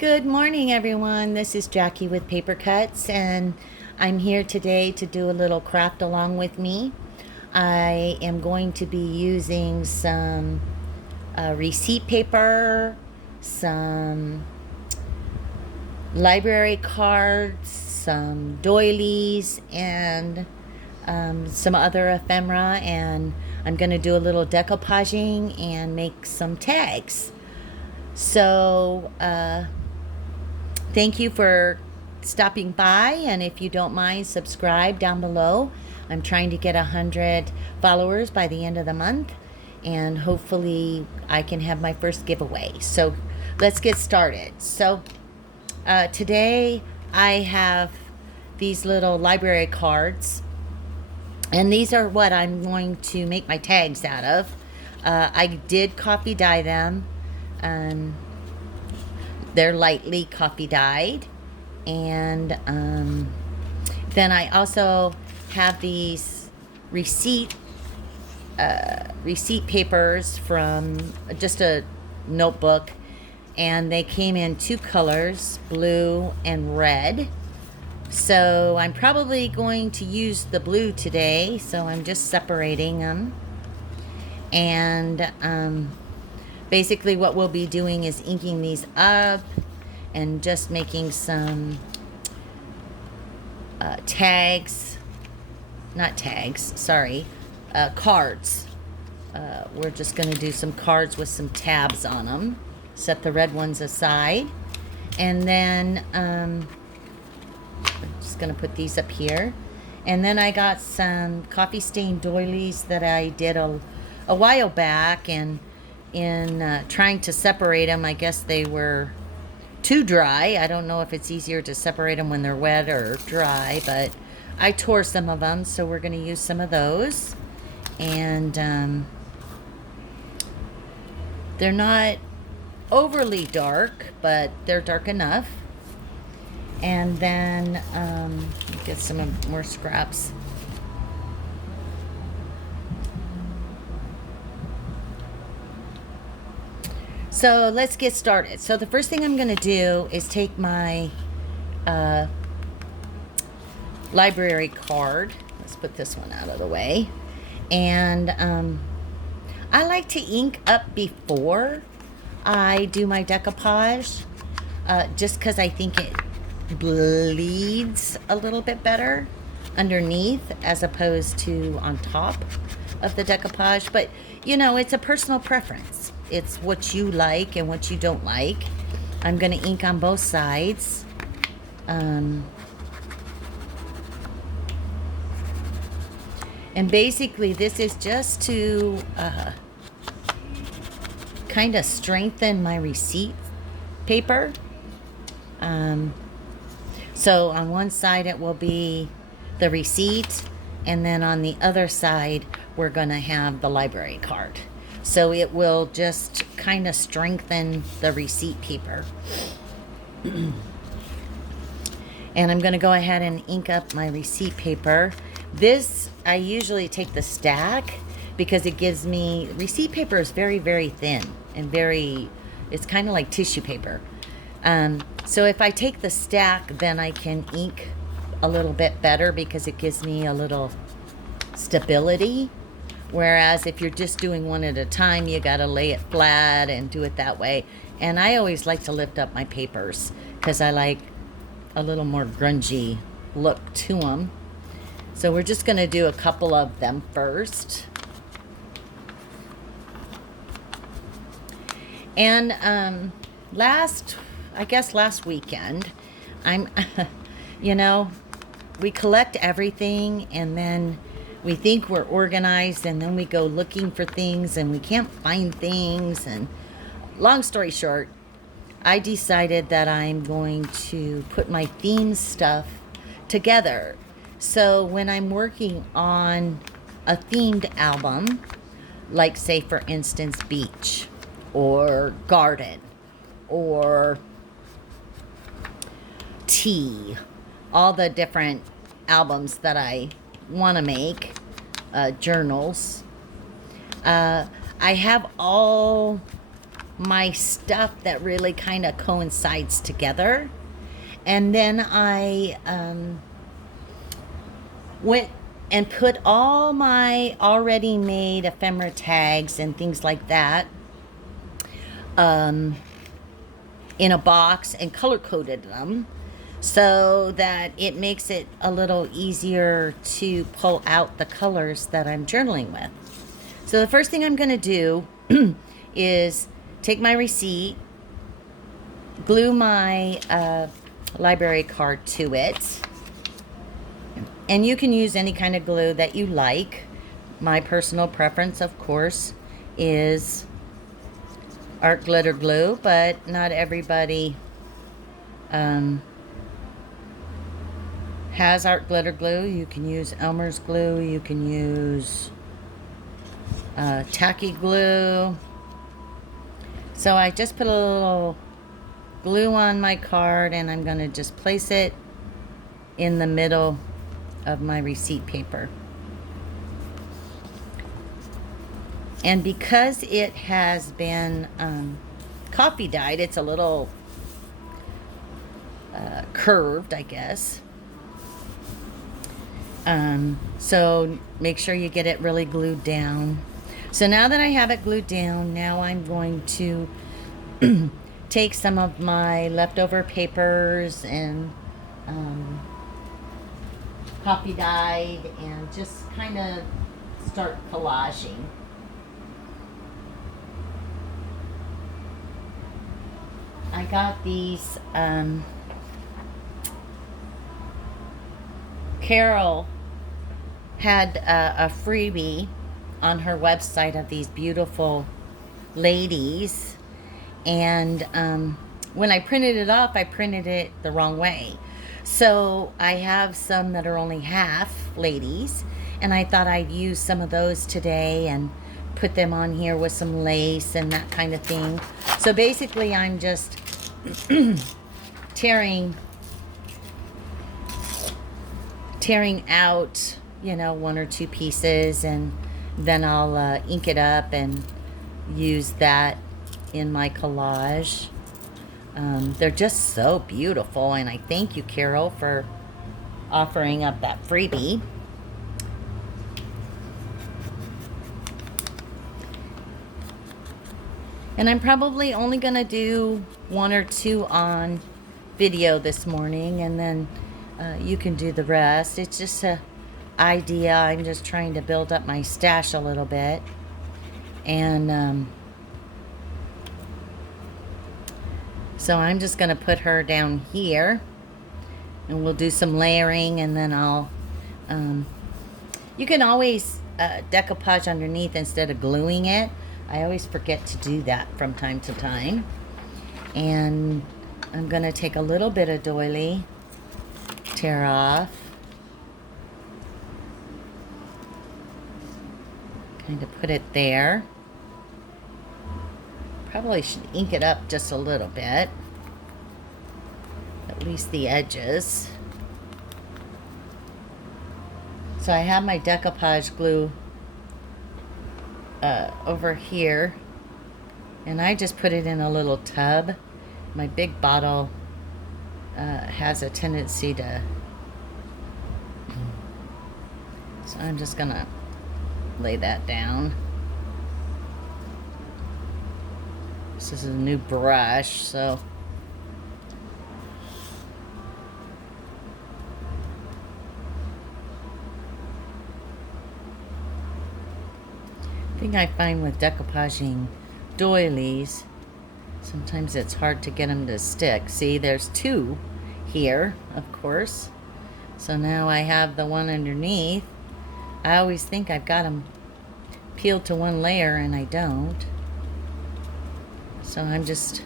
Good morning, everyone. This is Jackie with Paper Cuts, and I'm here today to do a little craft along with me. I am going to be using some receipt paper, some library cards, some doilies, and some other ephemera, and I'm going to do a little decoupaging and make some tags. So, thank you for stopping by, and if you don't mind, subscribe down below. I'm trying to get 100 followers by the end of the month, and hopefully I can have my first giveaway. So let's get started. So today I have these little library cards, and these are what I'm going to make my tags out of. I did coffee dye them. They're lightly coffee dyed, and then I also have these receipt papers from just a notebook, and they came in two colors, blue and red. So I'm probably going to use the blue today, so I'm just separating them. And basically what we'll be doing is inking these up and just making some cards. We're just going to do some cards with some tabs on them. Set the red ones aside. And then I'm just going to put these up here. And then I got some coffee stained doilies that I did a while back, and in trying to separate them, I guess they were too dry. I don't know if it's easier to separate them when they're wet or dry, but I tore some of them, so we're going to use some of those. And they're not overly dark, but they're dark enough. And then get some more scraps. So let's get started. So the first thing I'm going to do is take my library card. Let's put this one out of the way. And I like to ink up before I do my decoupage, just because I think it bleeds a little bit better underneath as opposed to on top of the decoupage. But, you know, it's a personal preference. It's what you like and what you don't like. I'm going to ink on both sides. And basically this is just to kind of strengthen my receipt paper. So on one side it will be the receipt, and then on the other side we're going to have the library card. So it will just kind of strengthen the receipt paper. And I'm going to go ahead and ink up my receipt paper. This, I usually take the stack because it gives me, receipt paper is very, very thin and it's kind of like tissue paper. So if I take the stack, then I can ink a little bit better because it gives me a little stability. Whereas if you're just doing one at a time, you got to lay it flat and do it that way. And I always like to lift up my papers because I like a little more grungy look to them. So we're just going to do a couple of them first. And last weekend, we collect everything, and then we think we're organized, and then we go looking for things and we can't find things. And long story short, I decided that I'm going to put my theme stuff together. So when I'm working on a themed album, like say for instance beach or garden or tea, all the different albums that I want to make, journals, I have all my stuff that really kind of coincides together. And then I went and put all my already made ephemera tags and things like that in a box and color coded them so that it makes it a little easier to pull out the colors that I'm journaling with. So the first thing I'm going to do is take my receipt, glue my library card to it, and you can use any kind of glue that you like. My personal preference, of course, is art glitter glue, but not everybody has art glitter glue. You can use Elmer's glue, you can use tacky glue. So I just put a little glue on my card, and I'm going to just place it in the middle of my receipt paper. And because it has been coffee dyed, it's a little curved, I guess. So make sure you get it really glued down. So now that I have it glued down, now I'm going to take some of my leftover papers and coffee dyed and just kind of start collaging. I got these, Carol had a freebie on her website of these beautiful ladies, and when I printed it off, I printed it the wrong way. So I have some that are only half ladies, and I thought I'd use some of those today and put them on here with some lace and that kind of thing. So basically I'm just tearing out, you know, one or two pieces, and then I'll ink it up and use that in my collage. They're just so beautiful, and I thank you, Carol, for offering up that freebie. And I'm probably only going to do one or two on video this morning, and then you can do the rest. It's just an idea. I'm just trying to build up my stash a little bit. And so I'm just going to put her down here, and we'll do some layering, and then I'll you can always decoupage underneath instead of gluing it. I always forget to do that from time to time. And I'm going to take a little bit of doily, tear off, kind of put it there. Probably should ink it up just a little bit, at least the edges. So I have my decoupage glue over here, and I just put it in a little tub. My big bottle has a tendency to, so I'm just gonna lay that down. This is a new brush, so thing I find with decoupaging doilies, sometimes it's hard to get them to stick. See, there's two here, of course. So now I have the one underneath. I always think I've got them peeled to one layer, and I don't. So I'm just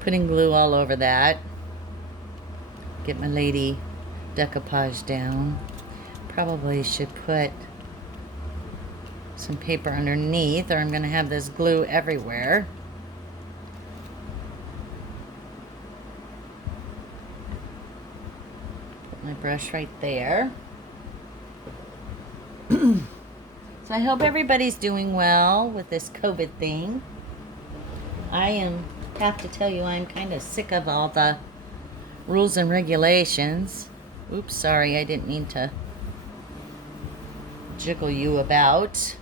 putting glue all over that. Get my lady decoupage down. Probably should put some paper underneath, or I'm going to have this glue everywhere. Put my brush right there. So I hope everybody's doing well with this COVID thing. have to tell you, I'm kind of sick of all the rules and regulations. Oops, sorry, I didn't mean to jiggle you about.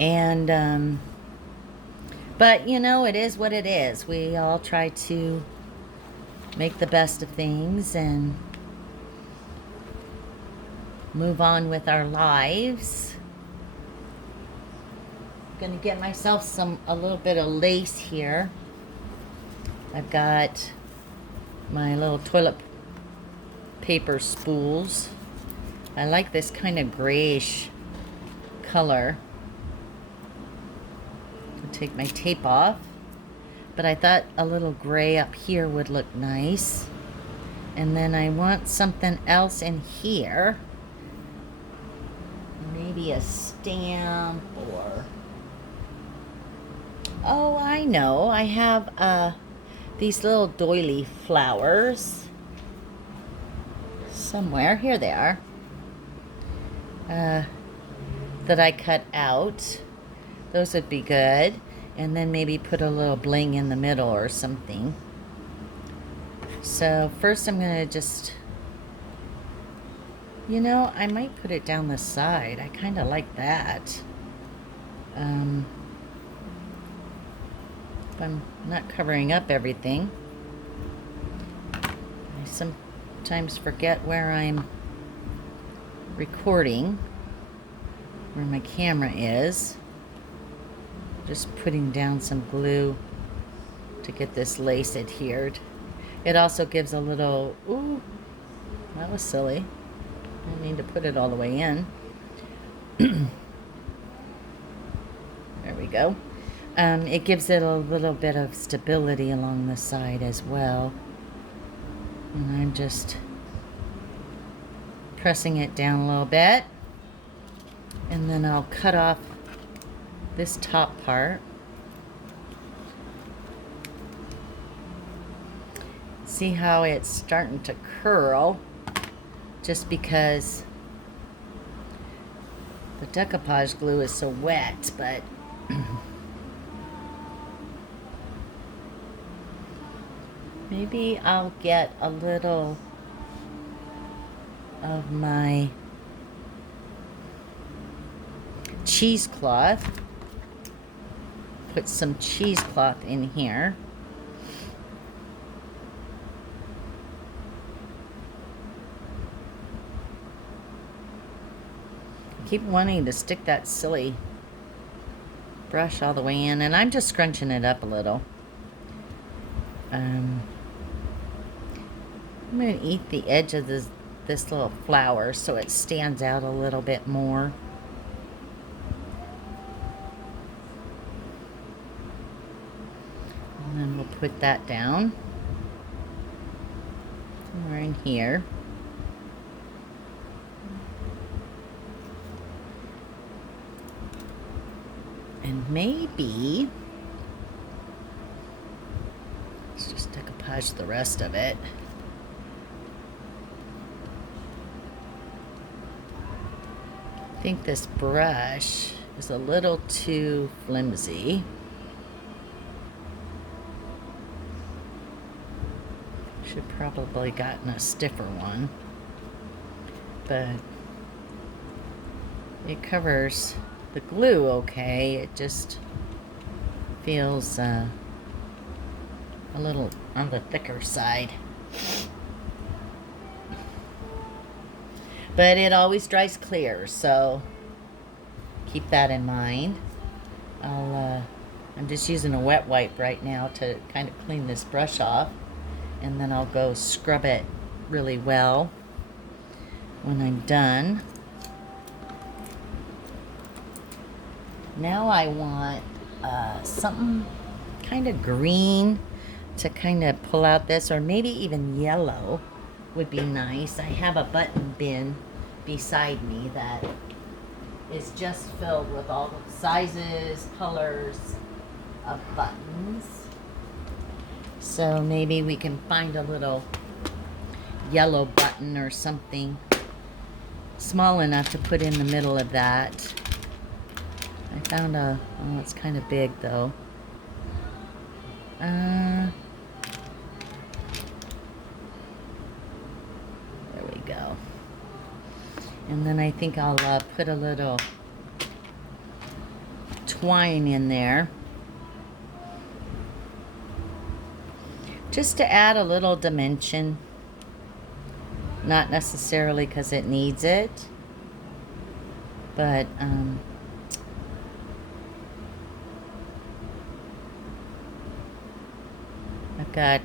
And, but you know, it is what it is. We all try to make the best of things and move on with our lives. I'm gonna get myself a little bit of lace here. I've got my little toilet paper spools. I like this kind of grayish color. I'll take my tape off, but I thought a little gray up here would look nice. And then I want something else in here. Maybe a stamp or... Oh, I know. I have these little doily flowers somewhere. Here they are. That I cut out. Those would be good. And then maybe put a little bling in the middle or something. So first I'm going to just... You know, I might put it down the side. I kind of like that. If I'm not covering up everything. I sometimes forget where I'm recording, where my camera is. Just putting down some glue to get this lace adhered. It also gives a little, ooh, that was silly. I need to put it all the way in. There we go. It gives it a little bit of stability along the side as well. And I'm just pressing it down a little bit. And then I'll cut off this top part. See how it's starting to curl? Just because the decoupage glue is so wet, but maybe I'll get a little of my cheesecloth. Put some cheesecloth in here. Keep wanting to stick that silly brush all the way in, and I'm just scrunching it up a little. I'm going to eat the edge of this little flower so it stands out a little bit more. And then we'll put that down somewhere in here. And maybe let's just decoupage the rest of it. I think this brush is a little too flimsy. Should probably gotten a stiffer one, but it covers the glue okay. It just feels a little on the thicker side, but it always dries clear, so keep that in mind. I'm just using a wet wipe right now to kind of clean this brush off, and then I'll go scrub it really well when I'm done. Now I want something kind of green to kind of pull out this, or maybe even yellow would be nice. I have a button bin beside me that is just filled with all the sizes, colors of buttons. So maybe we can find a little yellow button or something small enough to put in the middle of that. I found a, oh, it's kind of big though. There we go. And then I think I'll put a little twine in there. Just to add a little dimension. Not necessarily because it needs it. But, I've got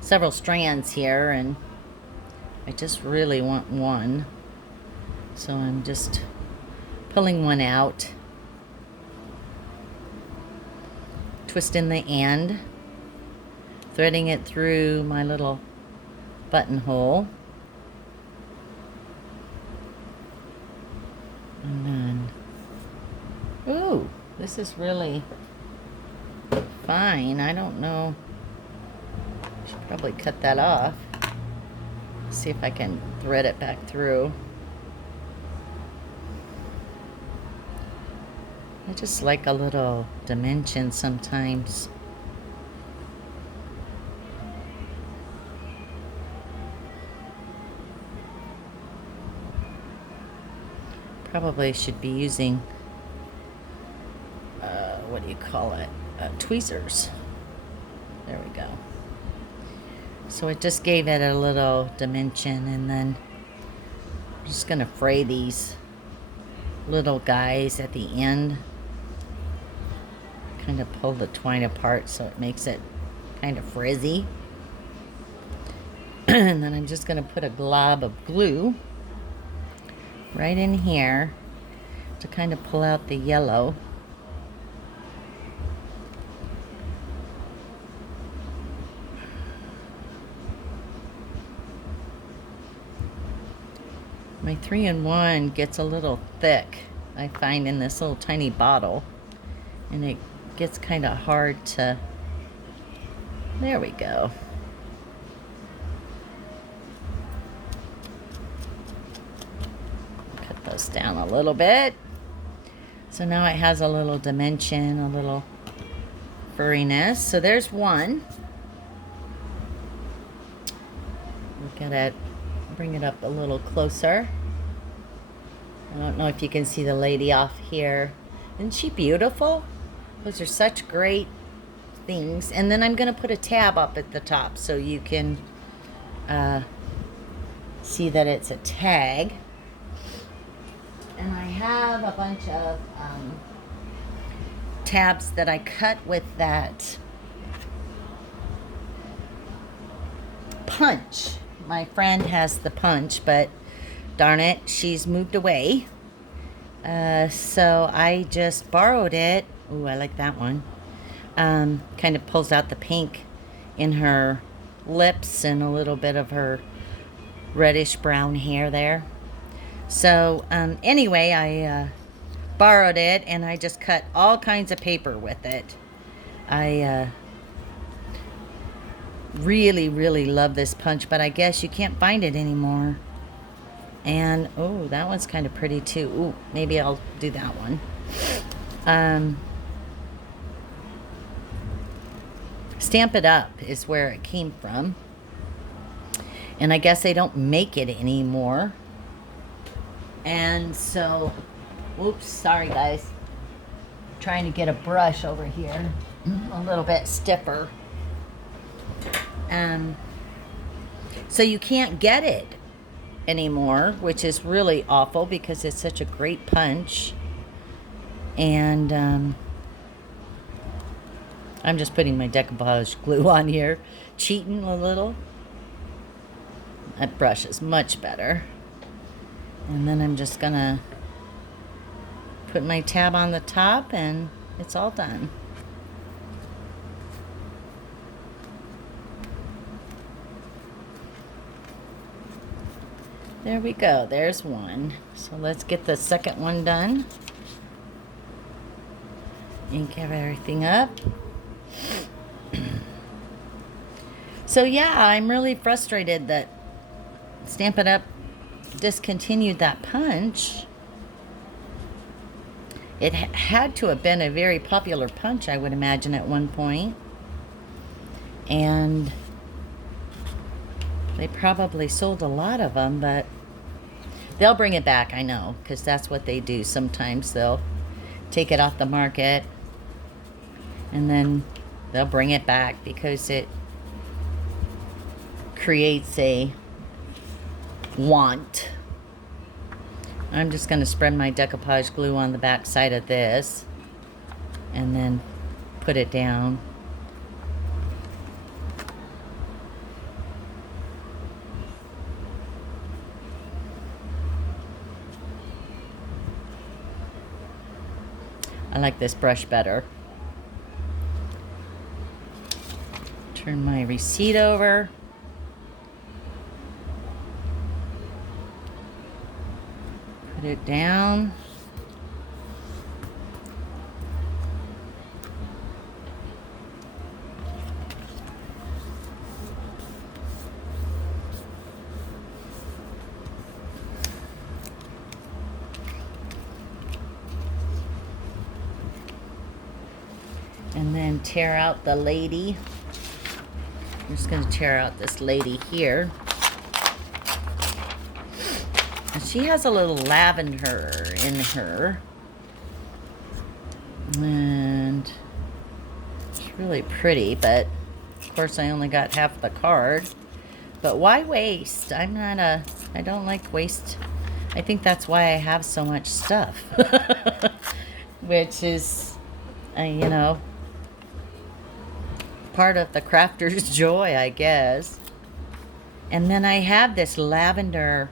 several strands here and I just really want one. So I'm just pulling one out, twisting the end, threading it through my little buttonhole. And then, ooh, this is really fine. I don't know. I should probably cut that off. See if I can thread it back through. I just like a little dimension sometimes. Probably should be using, what do you call it? Tweezers. There we go. So it just gave it a little dimension, and then I'm just gonna fray these little guys at the end. Kind of pull the twine apart so it makes it kind of frizzy. And then I'm just gonna put a glob of glue right in here to kind of pull out the yellow. My 3-in-1 gets a little thick, I find, in this little tiny bottle, and it gets kind of hard to, there we go. Cut those down a little bit. So now it has a little dimension, a little furriness. So there's one. Look at it. Bring it up a little closer. I don't know if you can see the lady off here. Isn't she beautiful? Those are such great things. And then I'm going to put a tab up at the top so you can see that it's a tag. And I have a bunch of tabs that I cut with that punch. My friend has the punch, but darn it, she's moved away. So I just borrowed it. Ooh, I like that one. Kind of pulls out the pink in her lips and a little bit of her reddish brown hair there. So anyway, I borrowed it and I just cut all kinds of paper with it. I really love this punch, but I guess you can't find it anymore. And oh, that one's kind of pretty too. Ooh, maybe I'll do that one. Stamp It Up is where it came from, and I guess they don't make it anymore. And so, oops, sorry guys, trying to get a brush over here a little bit stiffer. So you can't get it anymore, which is really awful because it's such a great punch. And I'm just putting my decoupage glue on here, cheating a little. That brush is much better. And then I'm just gonna put my tab on the top and it's all done. There we go, there's one. So let's get the second one done. Ink everything up. So yeah, I'm really frustrated that Stamp It Up discontinued that punch. It had to have been a very popular punch, I would imagine, at one point. And they probably sold a lot of them, but they'll bring it back, I know, because that's what they do. Sometimes they'll take it off the market and then they'll bring it back because it creates a want. I'm just going to spread my decoupage glue on the back side of this and then put it down. I like this brush better. Turn my receipt over. Put it down. And then tear out the lady. I'm just going to tear out this lady here. And she has a little lavender in her. And it's really pretty, but of course I only got half the card. But why waste? I don't like waste. I think that's why I have so much stuff. Which is, you know, part of the crafter's joy, I guess. And then I have this lavender,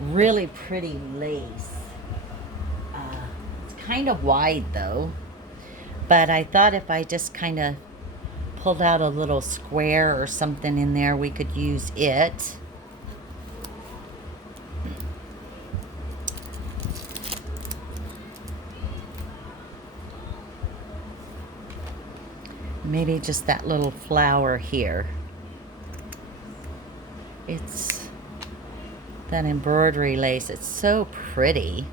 really pretty lace. It's kind of wide though, but I thought if I just kind of pulled out a little square or something in there, we could use it. Maybe just that little flower here. It's that embroidery lace. It's so pretty.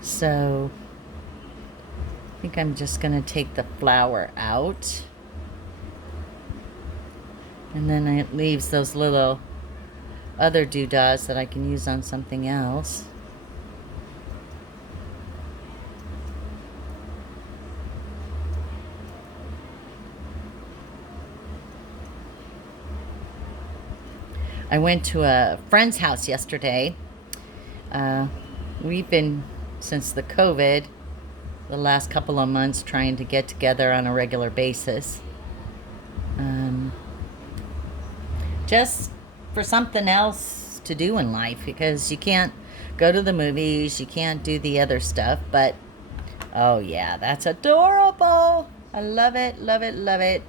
So I think I'm just going to take the flower out. And then it leaves those little other doodads that I can use on something else. I went to a friend's house yesterday. We've been, since the COVID, the last couple of months, trying to get together on a regular basis. Just for something else to do in life, because you can't go to the movies, you can't do the other stuff, but oh yeah, that's adorable. I love it, love it, love it.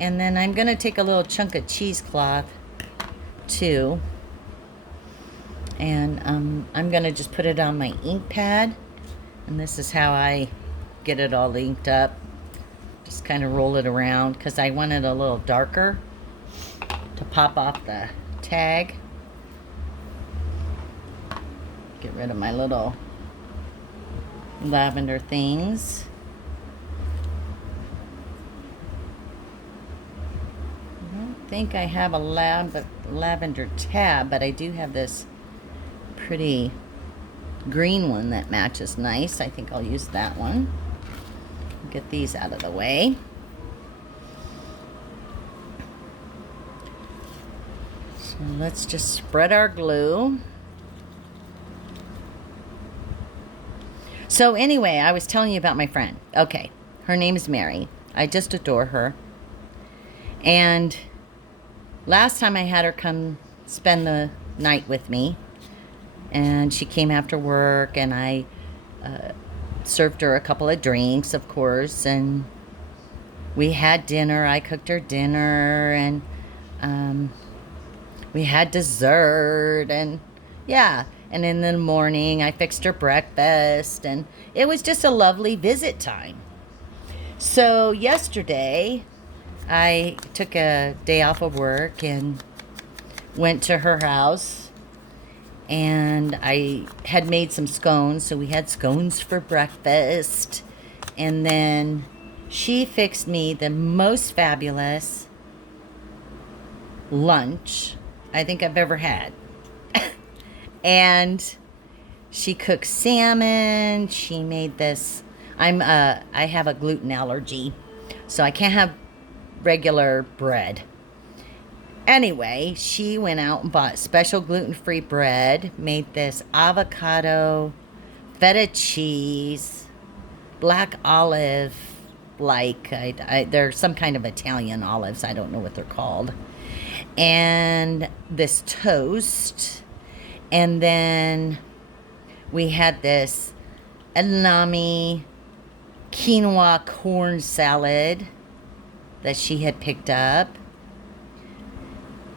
And then I'm going to take a little chunk of cheesecloth too, and I'm gonna just put it on my ink pad, and this is how I get it all inked up. Just kind of roll it around because I want it a little darker to pop off the tag. Get rid of my little lavender things. I think I have a lavender tab, but I do have this pretty green one that matches nice. I think I'll use that one. Get these out of the way. So let's just spread our glue. So anyway, I was telling you about my friend. Okay, her name is Mary. I just adore her. And last time I had her come spend the night with me, and she came after work, and I served her a couple of drinks, of course, and we had dinner. I cooked her dinner, and we had dessert, and yeah, and in the morning I fixed her breakfast, and it was just a lovely visit time. So yesterday I took a day off of work and went to her house, And I had made some scones, so we had scones for breakfast. And then she fixed me the most fabulous lunch I think I've ever had. And she cooked salmon. She made this. I have a gluten allergy, so I can't have regular bread. Anyway, she went out and bought special gluten-free bread, made this avocado, feta cheese, black olive, like, they're some kind of Italian olives. I don't know what they're called. And this toast. And then we had this edamame quinoa corn salad that she had picked up.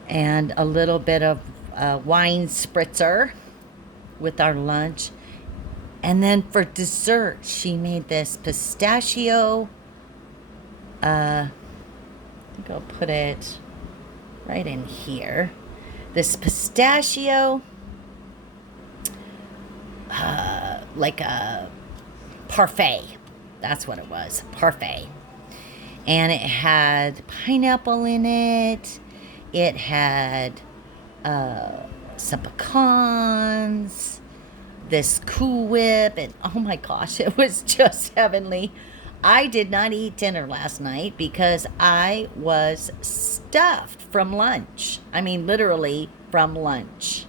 And a little bit of wine spritzer with our lunch. And then for dessert, she made this pistachio. I think I'll put it right in here. This pistachio, like a parfait. That's what it was, parfait. And it had pineapple in it. It had some pecans, this Cool Whip, and oh my gosh, it was just heavenly. I did not eat dinner last night because I was stuffed from lunch. I mean, literally from lunch.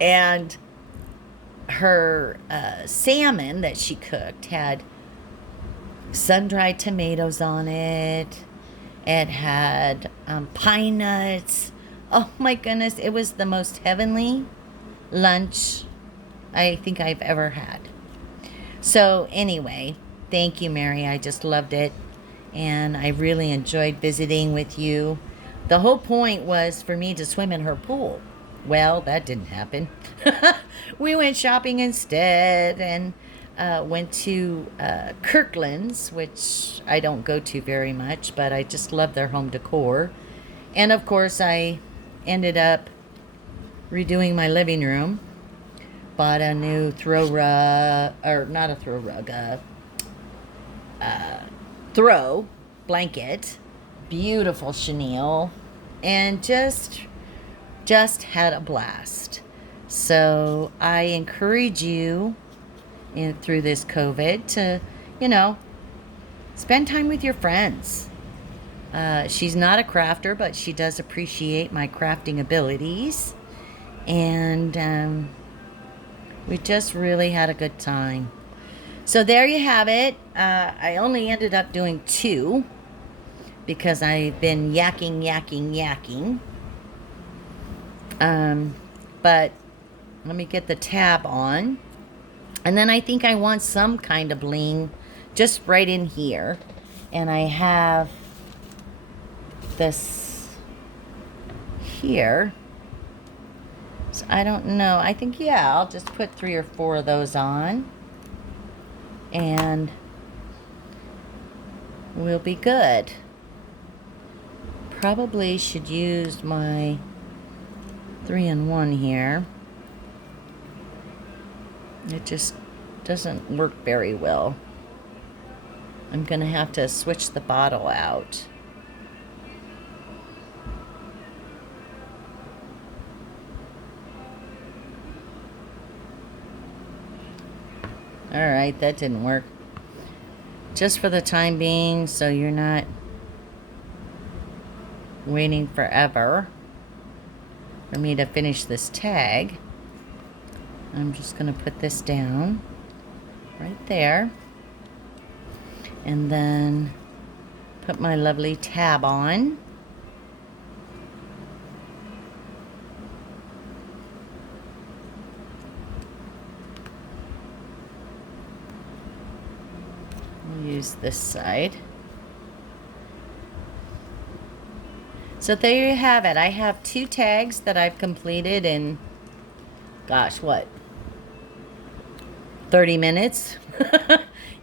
And her salmon that she cooked had sun-dried tomatoes on it. It had pine nuts. Oh my goodness, it was the most heavenly lunch I think I've ever had. So anyway, thank you, Mary. I just loved it. And I really enjoyed visiting with you. The whole point was for me to swim in her pool. Well, that didn't happen. We went shopping instead and went to Kirkland's, which I don't go to very much, but I just love their home decor. And of course, I ended up redoing my living room. Bought a new throw rug, or not a throw rug, throw blanket, beautiful chenille, and just had a blast. So I encourage you through this COVID to, spend time with your friends. She's not a crafter, but she does appreciate my crafting abilities. And we just really had a good time. So there you have it. I only ended up doing 2 because I've been yakking. But let me get the tab on. And then I think I want some kind of bling just right in here. And I have this here. So I don't know. I think, yeah, I'll just put 3 or 4 of those on. And we'll be good. Probably should use my 3-in-1 here. It just doesn't work very well. I'm going to have to switch the bottle out. Alright, that didn't work. Just for the time being, so you're not waiting forever for me to finish this tag. I'm just going to put this down right there. And then put my lovely tab on. Use this side. So there you have it. I have 2 tags that I've completed in, gosh, what? 30 minutes.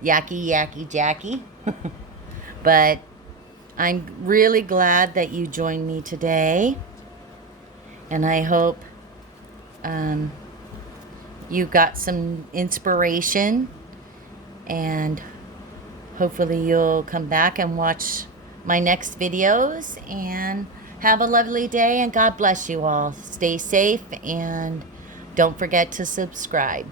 Yakky, Jackie. But I'm really glad that you joined me today. And I hope you got some inspiration, and hopefully you'll come back and watch my next videos, and have a lovely day, and God bless you all. Stay safe, and don't forget to subscribe.